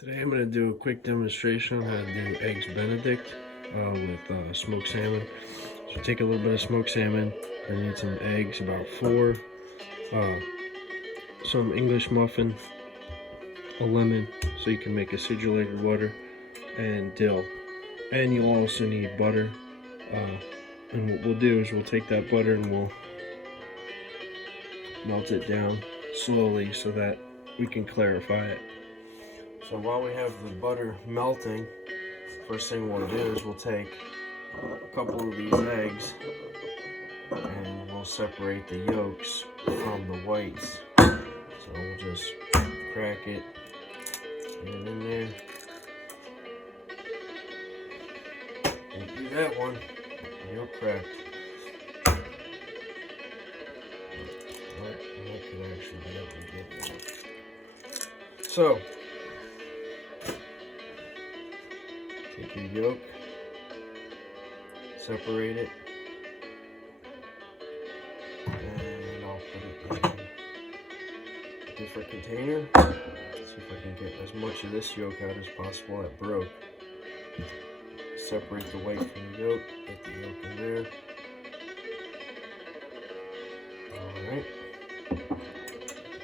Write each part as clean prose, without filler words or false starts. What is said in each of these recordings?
Today I'm going to do a quick demonstration on how to do eggs Benedict with smoked salmon. So take a little bit of smoked salmon, I need some eggs, about 4, some English muffin, a lemon so you can make acidulated water, and dill. And you'll also need butter. And what we'll do is we'll take that butter and we'll melt it down slowly so that we can clarify it. So while we have the butter melting, first thing we'll do is we'll take a couple of these eggs and we'll separate the yolks from the whites. So we'll just crack it, get it in there. And do that one, yolk cracked. That could actually be able to get it. So, take your yolk, separate it, and I'll put it in a different container. See if I can get as much of this yolk out as possible that broke. Separate the white from the yolk, get the yolk in there. Alright.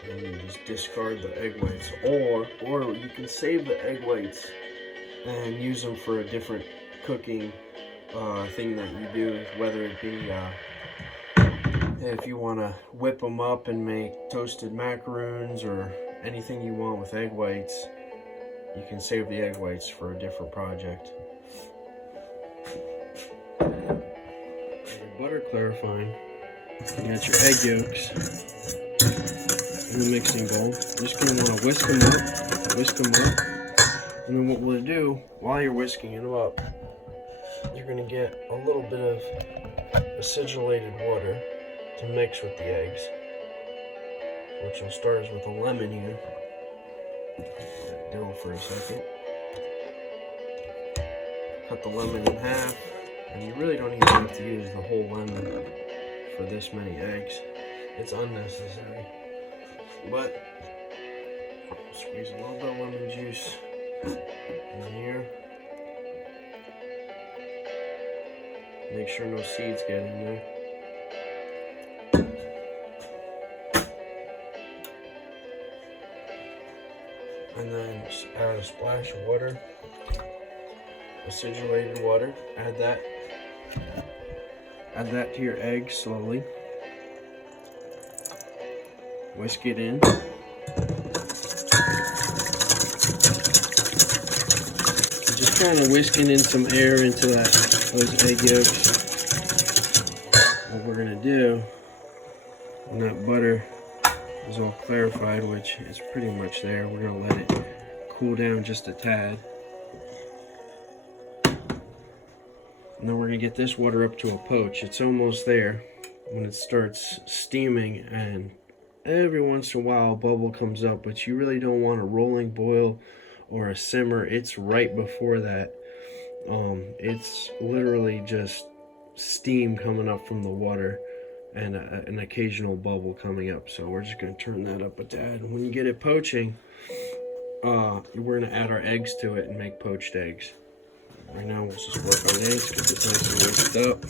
And you just discard the egg whites, or you can save the egg whites and use them for a different cooking thing that you do, whether it be if you want to whip them up and make toasted macaroons or anything you want with egg whites. You can save the egg whites for a different project. Your butter clarifying, you got your egg yolks in the mixing bowl. You're just going to want to whisk them up. And then what we'll do, while you're whisking it up, you're going to get a little bit of acidulated water to mix with the eggs, which will start with a lemon here. Let it dill for a second. Cut the lemon in half, and you really don't even have to use the whole lemon for this many eggs. It's unnecessary. But squeeze a little bit of lemon juice in here. Make sure no seeds get in there. And then just add a splash of water, acidulated water. Add that to your egg slowly. Whisk it in. Just kind of whisking in some air into those egg yolks. What we're gonna do when that butter is all clarified, which is pretty much there, we're gonna let it cool down just a tad. And then we're gonna get this water up to a poach. It's almost there when it starts steaming, and every once in a while a bubble comes up, but you really don't want a rolling boil or a simmer. It's right before that. It's literally just steam coming up from the water and an occasional bubble coming up. So we're just going to turn that up a tad. And when you get it poaching, we're going to add our eggs to it and make poached eggs. Right now, we'll just work on eggs, get this nice and whisked up.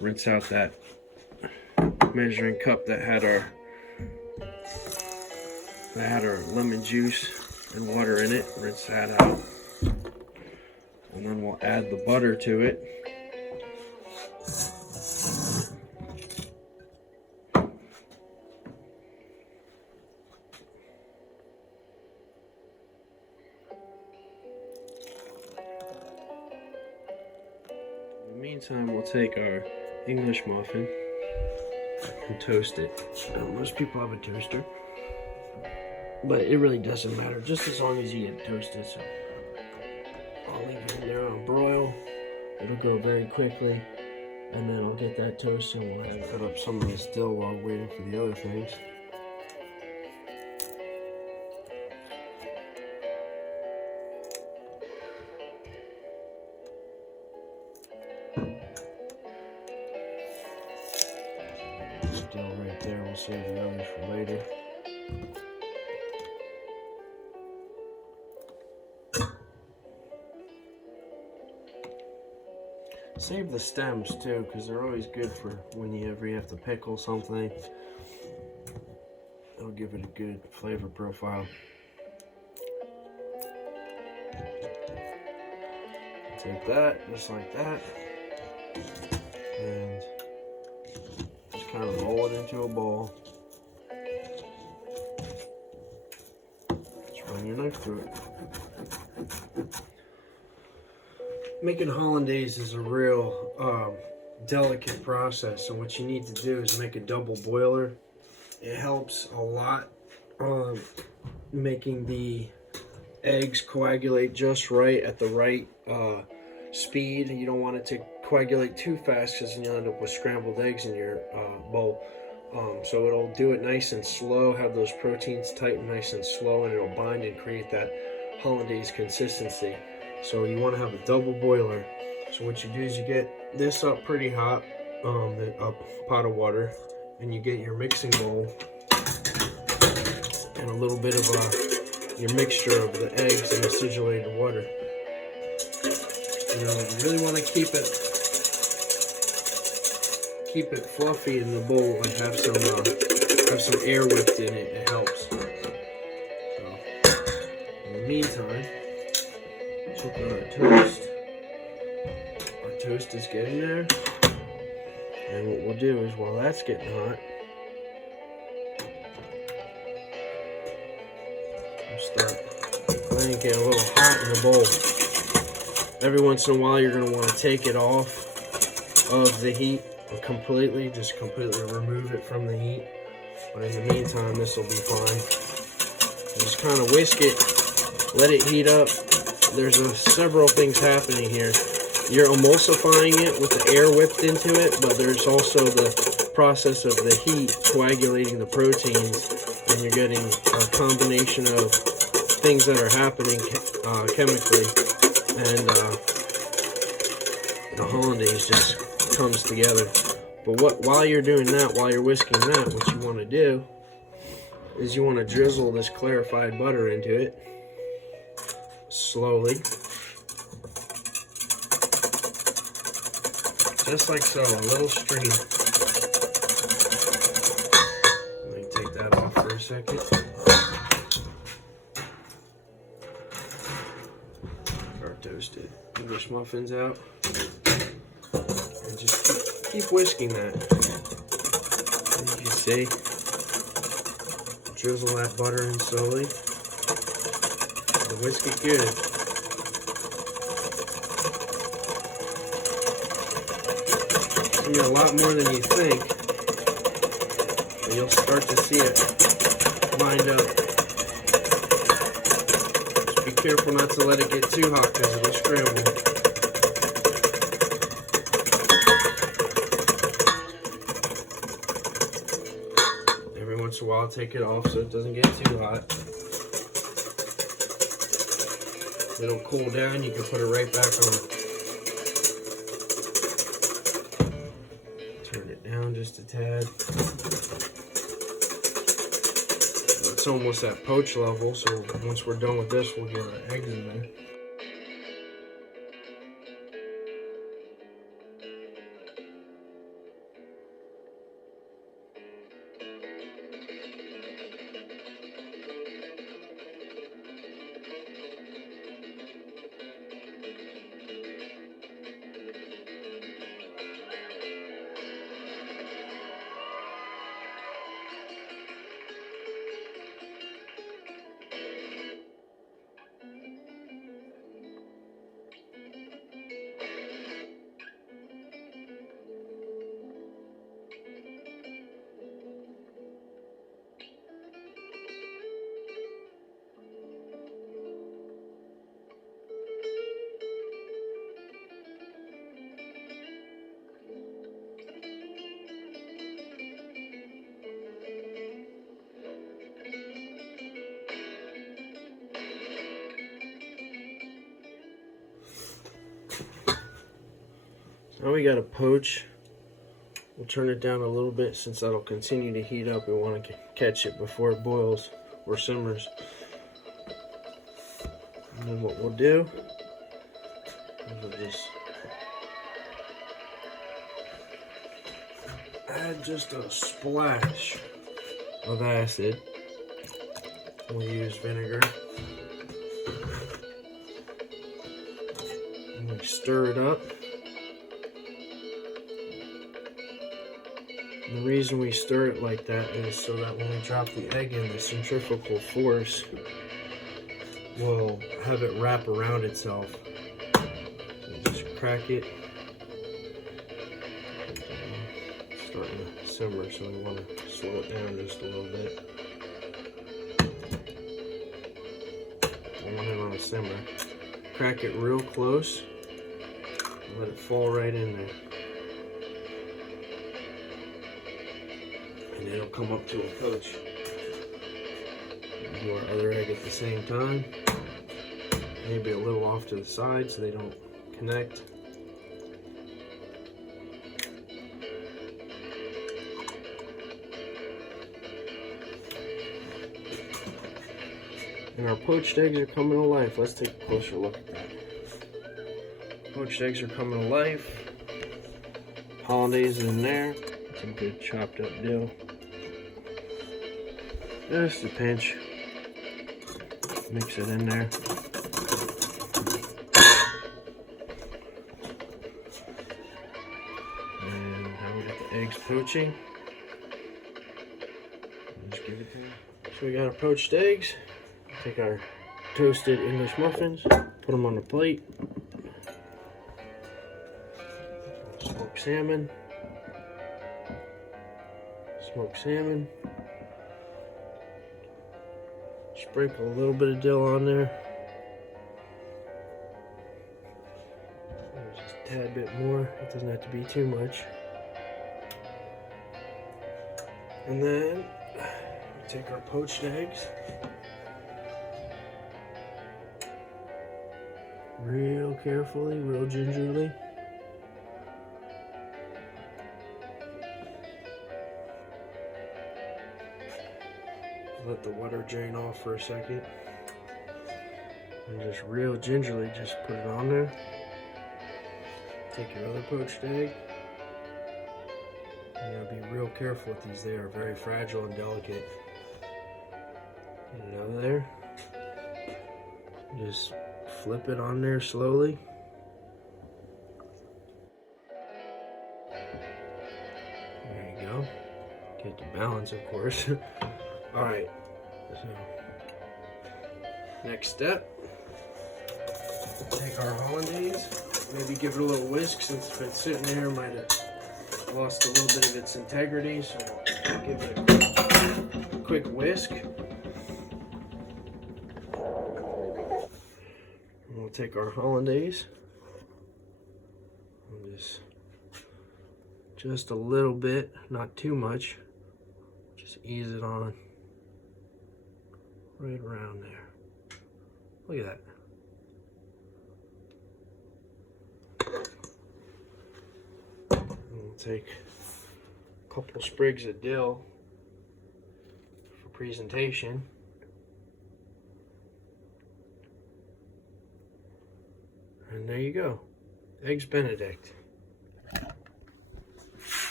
Rinse out that measuring cup that had our lemon juice and water in it. Rinse that out. And then we'll add the butter to it. In the meantime, we'll take our English muffin and toast it. Most people have a toaster, but it really doesn't matter, just as long as you get it toasted. So I'll leave it in there on broil. It'll go very quickly, and then I'll get that toasted and we'll cut up some of this dill while waiting for the other things. Dill right there, we'll save the others for later. Save the stems too, because they're always good for whenever you have to pickle something. It'll give it a good flavor profile. Take that, just like that, and just kind of roll it into a ball. Just run your knife through it. Making hollandaise is a real delicate process, so what you need to do is make a double boiler. It helps a lot making the eggs coagulate just right at the right speed. You don't want it to coagulate too fast, because then you'll end up with scrambled eggs in your bowl. So it'll do it nice and slow, have those proteins tighten nice and slow, and it'll bind and create that hollandaise consistency. So you want to have a double boiler. So what you do is you get this up pretty hot, a pot of water, and you get your mixing bowl and a little bit of your mixture of the eggs and acidulated water. You know, you really want to keep it fluffy in the bowl and have some air whipped in it. It helps. So, in the meantime, check on our toast. Our toast is getting there, and what we'll do is, while that's getting hot, we'll start letting it get a little hot in the bowl. Every once in a while, you're going to want to take it off of the heat completely, just completely remove it from the heat. But in the meantime, this will be fine. Just kind of whisk it, let it heat up. There's several things happening here. You're emulsifying it with the air whipped into it, but there's also the process of the heat coagulating the proteins, and you're getting a combination of things that are happening chemically, and the hollandaise just comes together. But while you're doing that, while you're whisking that, what you want to do is you want to drizzle this clarified butter into it slowly, just like so, a little stream. Let me take that off for a second. Our toasted English muffins out, and just keep whisking that. As you can see, drizzle that butter in slowly. Whisk it good. It's going to be a lot more than you think, but you'll start to see it lined up. Just be careful not to let it get too hot, because it'll scramble. Every once in a while, take it off so it doesn't get too hot. It'll cool down, you can put it right back on. Turn it down just a tad. It's almost at poach level, so once we're done with this, we'll get our eggs in there. Now we got to poach. We'll turn it down a little bit, since that'll continue to heat up. We want to catch it before it boils or simmers. And then what we'll do is we'll just add just a splash of acid. We'll use vinegar. And we stir it up. And the reason we stir it like that is so that when we drop the egg in, the centrifugal force will have it wrap around itself. So just crack it. It's starting to simmer, so we want to slow it down just a little bit. I want it on a simmer. Crack it real close. Let it fall right in there. And it'll come up to a poach. Do our other egg at the same time. Maybe a little off to the side so they don't connect. And our poached eggs are coming to life. Let's take a closer look at that. Poached eggs are coming to life. Hollandaise is in there. Some good chopped up dill. Just a pinch. Mix it in there. And now we got the eggs poaching. Just give it there. So we got our poached eggs. Take our toasted English muffins, put them on the plate. Smoked salmon. Smoked salmon. Sprinkle a little bit of dill on there. Just a tad bit more. It doesn't have to be too much. And then we take our poached eggs. Real carefully, real gingerly. Let the water drain off for a second. And just real gingerly just put it on there. Take your other poached egg. You gotta be real careful with these. They are very fragile and delicate. Get it out of there. Just flip it on there slowly. There you go. Get the balance, of course. Alright, so next step, take our hollandaise, maybe give it a little whisk since it's been sitting there, might have lost a little bit of its integrity, so we'll give it a quick whisk. We'll take our hollandaise, and just a little bit, not too much, just ease it on right around there. Look at that. And we'll take a couple sprigs of dill for presentation. And there you go. Eggs Benedict.